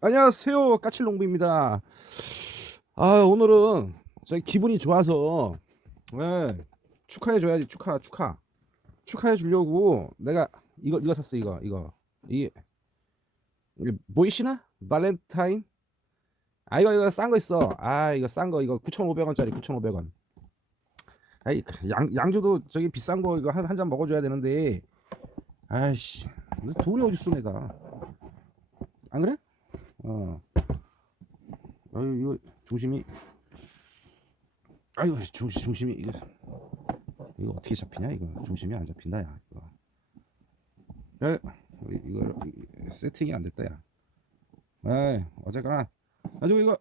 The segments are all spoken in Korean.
안녕하세요. 까칠농부입니다. 아 오늘은 저희 기분이 좋아서 네, 축하해 줘야지. 축하 축하. 축하해 주려고 내가 이거 이거 샀어 이거 이거. 이게 보이시나? 발렌타인? 아 이거 이거 싼 거 있어. 아 이거 싼 거. 이거 9,500원짜리 9,500원. 아이 양 양주도 저기 비싼 거 이거 한 한 잔 먹어줘야 되는데. 아이씨 돈이 어디 있어 내가? 안 그래? 어. 아유 이거 중심이 아유 중 중심이 이거 이거 어떻게 잡히냐 이거 중심이 안 잡힌다 야 이거. 야 이거 이- 세팅이 안 됐다 야. 에이 어쨌거나 가지고 이거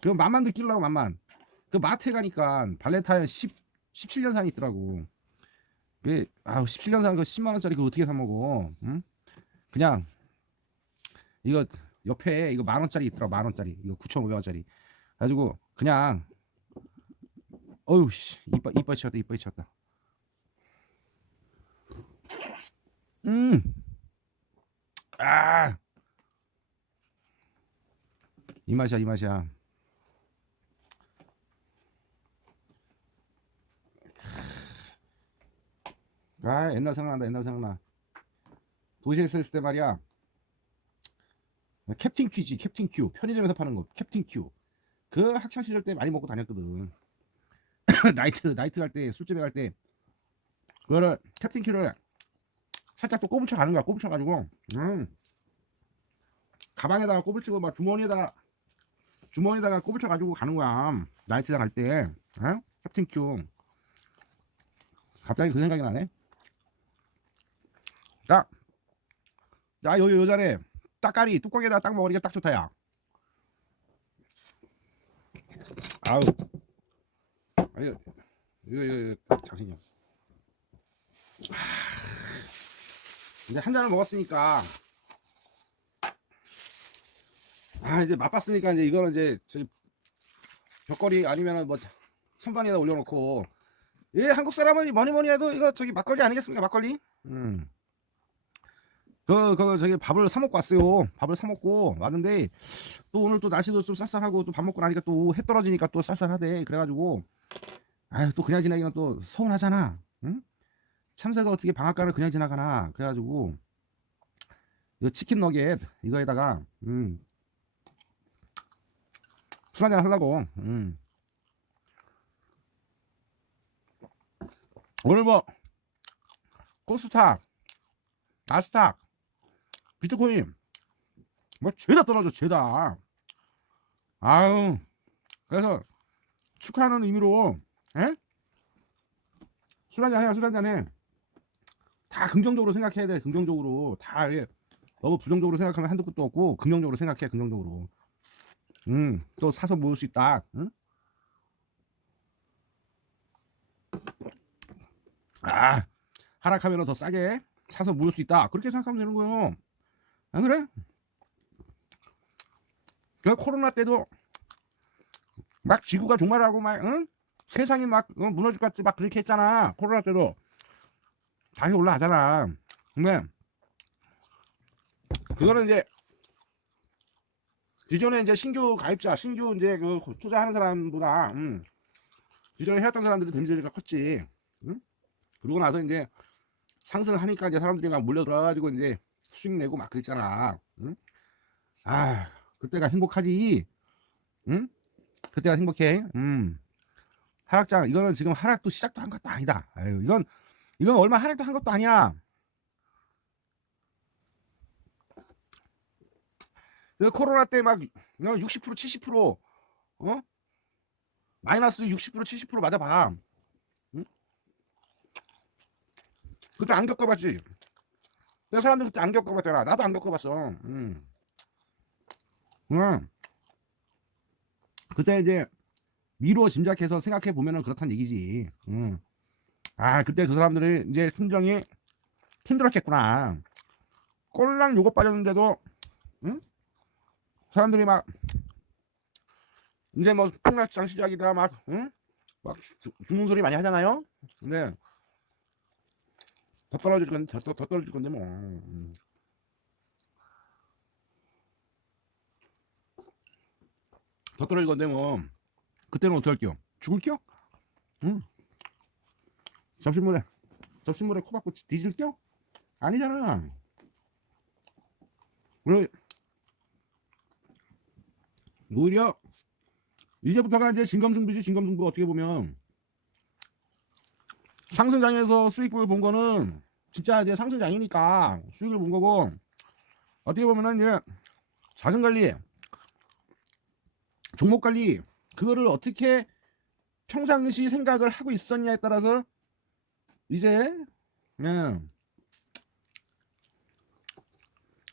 그 맛만 느끼려고 맛만 그 마트에 가니까 발렌타인 10 17년산이 있더라고. 왜 아우 17년산 그 10만 원짜리 그거 어떻게 사 먹어? 응? 그냥 이거 옆에 이거 만 원짜리 있더라 만 원짜리. 이거 9,500원짜리. 가지고 그냥 어휴 씨. 이빨 이빨 치웠다 이빨 치웠다. 음 아 이 맛이야 이 맛이야 아 옛날 생각난다 옛날 생각나. 도시에서 있을 때 말이야. 캡틴 큐지 캡틴 큐. 편의점에서 파는 거 캡틴 큐그 학창 시절 때 많이 먹고 다녔거든. 나이트 나이트 갈 때 술집에 갈 때. 그거를 캡틴 큐를 살짝 또 꼬부쳐 가는 거야 꼬부쳐 가지고. 음. 가방에다가 꼬부치고 막 주머니에다가 주머니에다가 꼬부쳐 가지고 가는 거야. 나이트장 갈때. 어? 캡틴 큐. 갑자기 그 생각이 나네 딱, 야, 요, 요 자네, 딱가리 뚜껑에다 딱 먹으니까 딱 좋다, 야. 아우. 이거, 이거, 이거, 이거 잠시만요. 이제 한 잔을 먹었으니까, 아, 이제 맛봤으니까, 이제 이거는 이제, 저기, 벽걸이 아니면은 뭐, 선반에다 올려놓고, 예, 한국 사람은 뭐니 뭐니 해도 이거 저기 막걸리 아니겠습니까? 막걸리? 음. 그, 그, 저기 밥을 사 먹고 왔어요. 밥을 사 먹고 왔는데, 또 오늘 또 날씨도 좀 쌀쌀하고, 또 밥 먹고 나니까 또 해 떨어지니까 또 쌀쌀하대. 그래가지고, 아유, 또 그냥 지나기는 또 서운하잖아. 응? 참새가 어떻게 방앗간을 그냥 지나가나. 그래가지고, 이거 치킨 너겟, 이거에다가, 음, 술 한잔 하려고, 음. 오늘 뭐, 코스닥, 나스닥, 비트코인. 뭐 죄다 떨어져 죄다. 아유 그래서 축하하는 의미로 에? 술 한잔 해요 술 한잔 해다 긍정적으로 생각해야 돼 긍정적으로. 다 예. 너무 부정적으로 생각하면 한두 끝도 없고 긍정적으로 생각해 긍정적으로. 음또 사서 모을 수 있다. 응? 아 하락하면 더 싸게 사서 모을 수 있다. 그렇게 생각하면 되는 거예요 안 그래? 그 코로나 때도 막 지구가 종말하고 막 응? 세상이 막 어, 무너질 것 같이 막 그렇게 했잖아 코로나 때도 다시 올라가잖아 근데 그거는 이제 기존에 이제 신규 가입자 신규 이제 그 투자하는 사람보다 음, 기존에 해왔던 사람들이 데미지가 컸지 응? 그러고 나서 이제 상승하니까 이제 사람들이 막 몰려 들어가가지고 이제 수익 내고 막 그랬잖아. 응? 아, 그때가 행복하지. 응? 그때가 행복해. 음. 하락장 이거는 지금 하락도 시작도 한 것도 아니다. 아유, 이건 이건 얼마 하락도 한 것도 아니야. 그 코로나 때 막 60% 70% 어? 마이너스 60% 70% 맞아봐. 응? 그때 안 겪어봤지. 내 사람들 그때 안 겪어봤잖아. 나도 안 겪어봤어. 음. 응. 그때 이제 미루어 짐작해서 생각해 보면은 그렇단 얘기지. 응. 아 그때 그 사람들이 이제 심정이 힘들었겠구나. 꼴랑 요거 빠졌는데도 응? 사람들이 막 이제 뭐 폭락장 시작이다 막 응? 막 죽- 죽는 소리 많이 하잖아요. 근데 더 떨어질 건데 더, 더 떨어질 건데 뭐. 음. 더 떨어질 건데 뭐. 그때는 어떻게 할게요? 죽을게요? 응. 접시물에 접시물에 코 박고 뒤질게요? 아니잖아. 그리고 오히려 이제부터가 이제 진검승부지 진검승부 어떻게 보면 상승장에서 수익을 본 거는 진짜 이제 상승장이니까 수익을 본 거고 어떻게 보면은 이제 자금 관리 종목 관리 그거를 어떻게 평상시 생각을 하고 있었냐에 따라서 이제 예.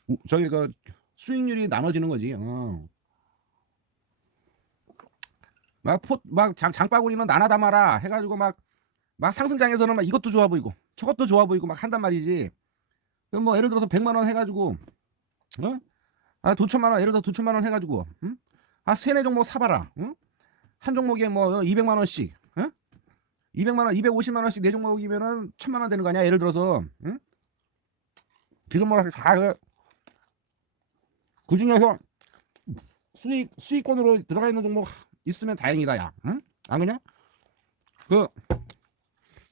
우- 저기 그 수익률이 나눠지는 거지. 어. 막포막 장바구니는 나나 담아라 해가지고 막 막 상승장에서는 막 이것도 좋아 보이고 저것도 좋아 보이고 막 한단 말이지. 그럼 뭐 예를 들어서 100만 원 해가지고 어? 아 도천만 원 예를 들어 도천만 원 해가지고 응? 아 세네 종목 사봐라. 응? 한 종목에 뭐 200만 원씩. 어? 200만 원, 250만 원씩 네 종목이면은 천만 원 되는 거 아니야? 예를 들어서. 응? 지금 뭐다 그, 그 중에서 수익 수익권으로 들어가 있는 종목 있으면 다행이다, 야. 응? 안 그냐? 그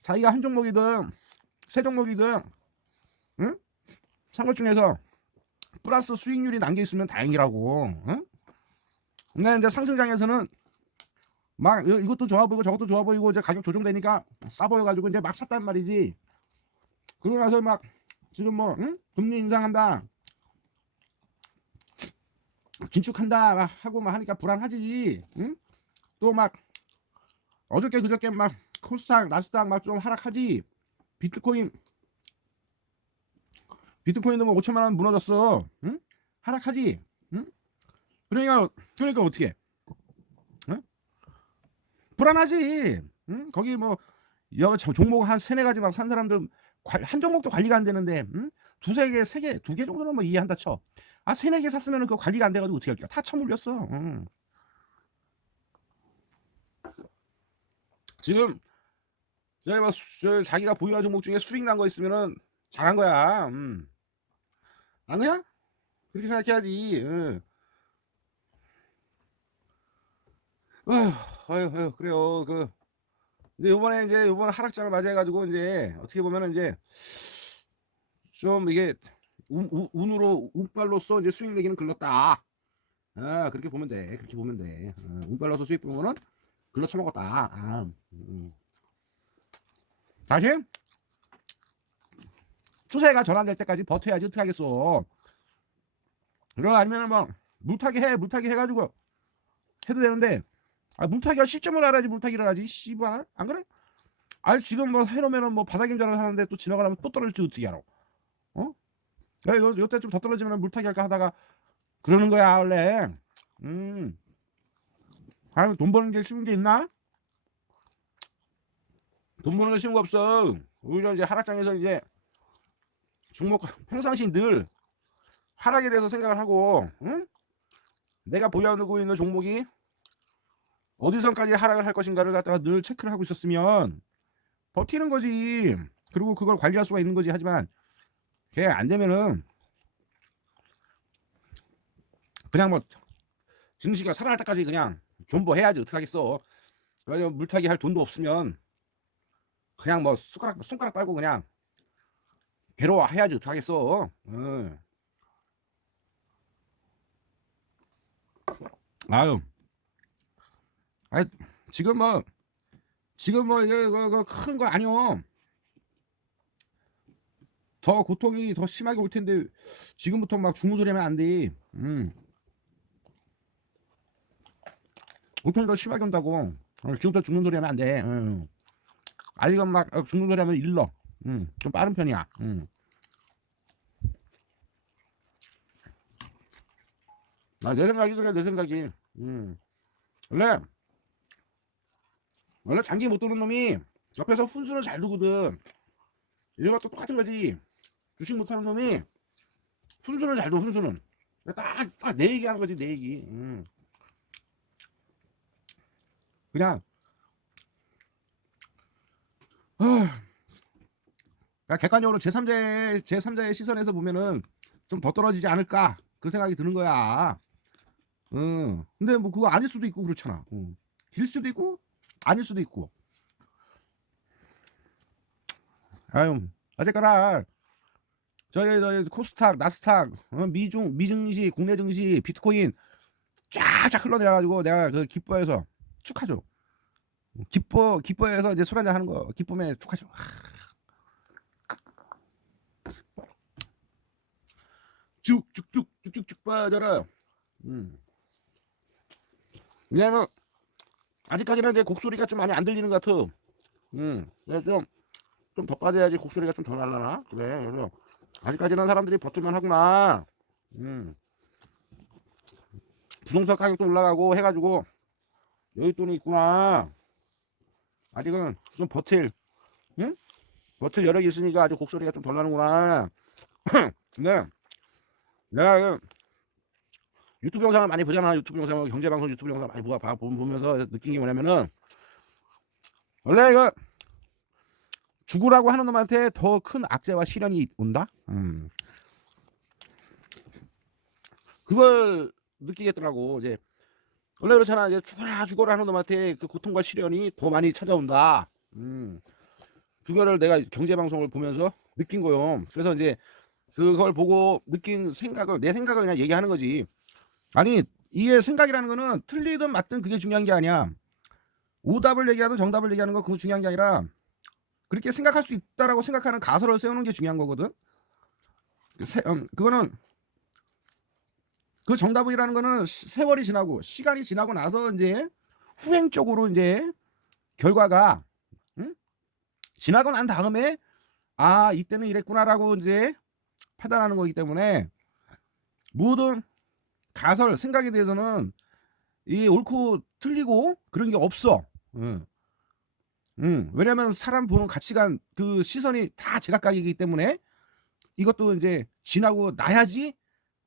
자기가 한 종목이든 세 종목이든 응? 산것 중에서 플러스 수익률이 남겨 있으면 다행이라고. 응? 근데 이제 상승장에서는 막 이- 이것도 좋아 보이고 저것도 좋아 보이고 이제 가격 조정되니까 싸 보여가지고 이제 막 샀단 말이지. 그러고 나서 막 지금 뭐 응? 금리 인상한다, 긴축한다 막 하고 막 하니까 불안하지. 응? 또 막 어저께 그저께 막 코스닥 나스닥 막 좀 하락하지. 비트코인 비트코인도 뭐 5천만 원 무너졌어. 응? 하락하지. 응? 그러니까 그러니까 어떻게? 응? 불안하지. 응? 거기 뭐 여, 저 종목 한 세네 가지 막 산 사람들 관- 한 종목도 관리가 안 되는데 응? 두세 개, 세 개, 두 개 정도는 뭐 이해한다 쳐. 아 세네 개 샀으면 그 관리가 안 돼가지고 어떻게 할까? 다 쳐물렸어. 응. 지금 저기 뭐 수- 저 자기가 보유한 종목 중에 수익 난 거 있으면은 잘한 거야. 음. 아니야? 그렇게 생각해야지. 응. 어휴, 어휴, 어휴, 그래요. 그 이제 요번에 이제 요번 하락장을 맞이해가지고 이제 어떻게 보면은 이제 좀 이게 운, 운- 운으로 운빨로서 이제 수익 내기는 글렀다. 아 그렇게 보면 돼. 그렇게 보면 돼. 어, 운빨로서 수익 보는 거는 글러 쳐먹었다. 아, 음. 다시 추세가 전환될 때까지 버텨야지 어떻게 하겠어. 그럼 아니면 뭐 물타기 해 물타기 해가지고 해도 되는데 아 물타기가 시점을 알아야지 물타기를 하지 씨발 안 그래? 아 지금 뭐 해놓으면은 뭐 바닥 임자를 하는데 또 지나가려면 또 떨어질지 어떻게 알아? 어? 야 요, 요때 좀 더 떨어지면 물타기 할까 하다가 그러는 거야 원래. 음. 아, 돈 버는 게 쉬운 게 있나? 돈 버는 게 쉬운 거 없어. 오히려 이제 하락장에서 이제 종목 평상시 늘 하락에 대해서 생각을 하고, 응? 내가 보유하고 있는 종목이 어디선까지 하락을 할 것인가를 갖다가 늘 체크를 하고 있었으면 버티는 거지. 그리고 그걸 관리할 수가 있는 거지. 하지만 그게 안 되면은 그냥 뭐 증시가 살아날 때까지 그냥 존버해야지 어떡하겠어. 물타기 할 돈도 없으면 그냥 뭐 숟가락 손가락 빨고 그냥 괴로워해야지 어떡하겠어. 응. 아유, 아 지금 뭐 지금 뭐 이게 큰거 아니요. 더 고통이 더 심하게 올 텐데 지금부터 막 죽는 소리 하면 안 돼. 음. 고통이 더 심하게 온다고. 어, 지금부터 죽는 소리 하면 안 돼. 응. 아 이건 막 어, 죽는 소리 하면 일러. 음, 좀 빠른 편이야. 음. 아, 내 생각이 그래, 내 생각이. 음. 원래, 원래 장기 못 도는 놈이 옆에서 훈수를 잘 두거든. 이런 것도 똑같은 거지. 주식 못하는 놈이 훈수는 잘 둬, 훈수는. 딱, 딱 내 얘기 하는 거지, 내 얘기. 음. 그냥, 아, 그러니까 객관적으로 제3자의 제3자의 시선에서 보면은 좀 더 떨어지지 않을까 그 생각이 드는 거야. 응. 근데 뭐 그거 아닐 수도 있고 그렇잖아. 응. 길 수도 있고 아닐 수도 있고. 아유, 어쨌거나 저희 저희 코스닥, 나스닥, 어, 미중 미증시, 국내 증시, 비트코인 쫙쫙 흘러내려가지고 내가 그 기뻐해서 축하죠. 기뻐 기뻐해서 이제 술 한잔 하는 거 기쁨에 축하죠. 쭉쭉쭉 쭉쭉쭉 빠져라. 음. 왜냐면 아직까지는 이제 곡소리가 좀 많이 안 들리는 것 같아. 음. 그래서 좀더 빠져야지 곡소리가 좀 더 날라나. 그래. 그래서 아직까지는 사람들이 버틸만 하구나. 음. 부동산 가격도 올라가고 해가지고 여기 돈이 있구나. 아직은 좀 버틸, 응? 버틸 여력이 있으니까 아직 곡소리가 좀 덜 나는구나. 근데 내가 그 유튜브 영상을 많이 보잖아. 유튜브 영상을 경제방송 유튜브 영상 많이 보, 봐, 보- 보면서 느낀 게 뭐냐면은 원래 이거 죽으라고 하는 놈한테 더 큰 악재와 시련이 온다. 음. 그걸 느끼겠더라고. 이제 원래 그렇잖아. 이제 죽어라 죽어라 하는 놈한테 그 고통과 시련이 더 많이 찾아온다. 음. 그거를 내가 경제 방송을 보면서 느낀 거요. 그래서 이제 그걸 보고 느낀 생각을 내 생각을 그냥 얘기하는 거지. 아니 이게 생각이라는 거는 틀리든 맞든 그게 중요한 게 아니야. 오답을 얘기하든 정답을 얘기하는 거 그거 중요한 게 아니라 그렇게 생각할 수 있다라고 생각하는 가설을 세우는 게 중요한 거거든. 음, 그거는 그 정답이라는 거는 시- 세월이 지나고 시간이 지나고 나서 이제 후행적으로 이제 결과가 응? 지나고 난 다음에 아 이때는 이랬구나라고 이제 판단하는 거기 때문에 모든 가설 생각에 대해서는 이 옳고 틀리고 그런 게 없어. 응. 응. 왜냐면 사람 보는 가치관 그 시선이 다 제각각이기 때문에 이것도 이제 지나고 나야지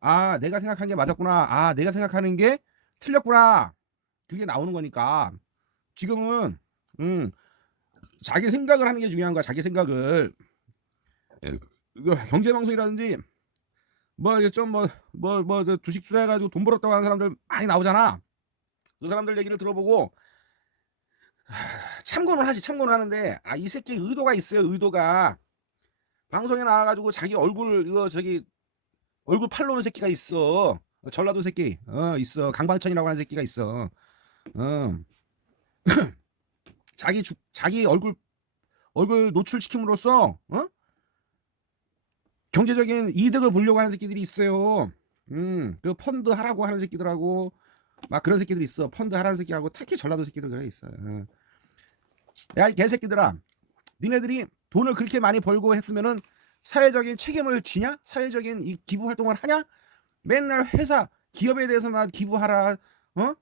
아 내가 생각한 게 맞았구나. 아 내가 생각하는 게 틀렸구나. 그게 나오는 거니까. 지금은 음 자기 생각을 하는 게 중요한 거야 자기 생각을. 에, 이거 경제 방송이라든지 뭐 뭐좀뭐 뭐 뭐 주식 투자해가지고 돈 벌었다고 하는 사람들 많이 나오잖아. 그 사람들 얘기를 들어보고 하, 참고는 하지 참고는 하는데 아 이 새끼 의도가 있어요 의도가. 방송에 나와가지고 자기 얼굴 이거 저기 얼굴 팔로우는 새끼가 있어. 어, 전라도 새끼. 어, 있어. 강방천이라고 하는 새끼가 있어. 어. 자기 주, 자기 얼굴 얼굴 노출시킴으로써 어? 경제적인 이득을 보려고 하는 새끼들이 있어요. 음, 그 펀드 하라고 하는 새끼들하고 막 그런 새끼들이 있어. 펀드 하라는 새끼하고 특히 전라도 새끼들 그래 있어. 어. 야, 이 개새끼들아. 니네들이 돈을 그렇게 많이 벌고 했으면은 사회적인 책임을 지냐? 사회적인 이 기부 활동을 하냐? 맨날 회사 기업에 대해서만 기부하라, 어?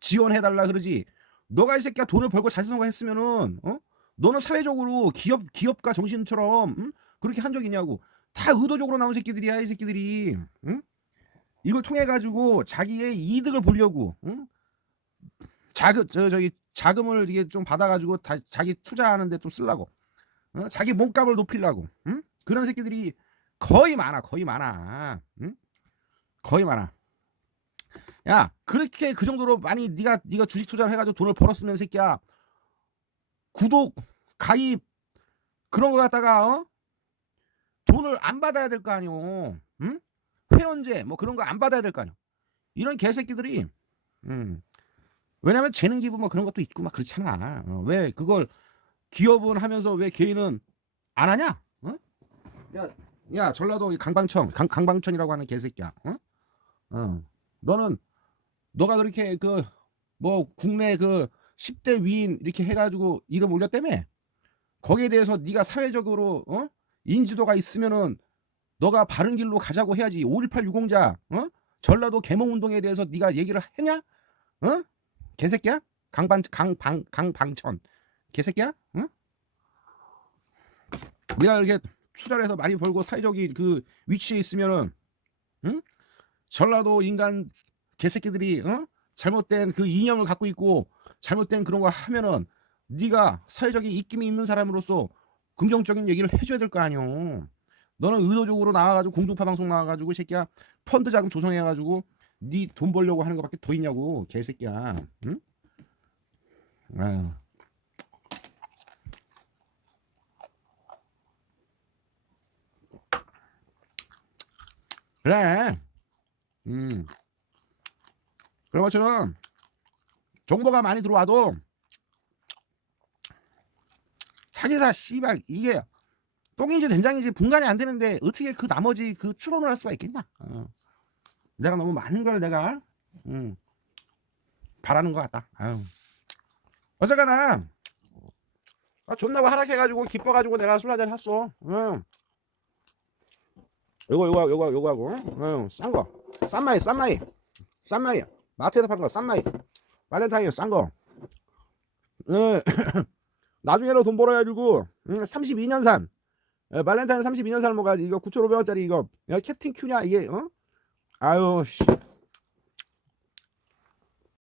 지원해달라 그러지. 너가 이 새끼야 돈을 벌고 자수성가 했으면은, 어? 너는 사회적으로 기업 기업가 정신처럼 응? 그렇게 한 적 있냐고. 다 의도적으로 나온 새끼들이야 이 새끼들이. 응? 이걸 통해 가지고 자기의 이득을 보려고, 응? 자금 저 저기 자금을 이게 좀 받아가지고 다, 자기 투자하는데 좀 쓰려고. 어? 자기 몸값을 높이려고 응? 그런 새끼들이 거의 많아 거의 많아 응? 거의 많아 야 그렇게 그 정도로 많이 네가 네가 주식 투자를 해가지고 돈을 벌었으면 새끼야 구독 가입 그런 거 갖다가 어? 돈을 안 받아야 될 거 아니오 응? 회원제 뭐 그런 거 안 받아야 될 거 아니오 이런 개새끼들이 음. 왜냐면 재능 기부 뭐 그런 것도 있고 막 그렇잖아 어, 왜 그걸 기업은 하면서 왜 개인은 안 하냐? 어? 야, 야 전라도 이 강방천, 강, 강방천이라고 하는 개새끼야. 어? 어. 너는 너가 그렇게 그 뭐 국내 그 10대 위인 이렇게 해가지고 이름 올렸다며? 거기에 대해서 네가 사회적으로 어? 인지도가 있으면은 너가 바른 길로 가자고 해야지. 5.18 유공자, 어? 전라도 개몽운동에 대해서 네가 얘기를 했냐? 어? 개새끼야? 강방 강방 강방천. 개새끼야? 응? 내가 이렇게 투자를 해서 많이 벌고 사회적인 그 위치에 있으면은 응? 전라도 인간 개새끼들이 어? 잘못된 그 이념을 갖고 있고 잘못된 그런 거 하면은 네가 사회적인 입김이 있는 사람으로서 긍정적인 얘기를 해줘야 될 거 아니오. 너는 의도적으로 나와가지고 공중파 방송 나와가지고 이 새끼야 펀드 자금 조성해가지고 네 돈 벌려고 하는 것밖에 더 있냐고 개새끼야. 응? 아유. 그래. 음. 그런 것처럼 정보가 많이 들어와도 하기사 씨발 이게 똥인지 된장인지 분간이 안 되는데 어떻게 그 나머지 그 추론을 할 수가 있겠냐? 어. 내가 너무 많은 걸 내가 음, 바라는 것 같다. 어쨌거나 아, 존나 하락해가지고 기뻐가지고 내가 술 한잔 했어. 응. 요거 요거 요거 요거 하고 응, 싼 거. 싼 마이 싼 마이 싼 마이 마트에서 파는 거 싼 마이 발렌타인 싼 거 응. 나중에로 돈 벌어가지고 응, 32년산 에, 발렌타인 32년산 먹어야지 이거 9,500원짜리 이거 야, 캡틴 큐냐 이게 어? 아유 씨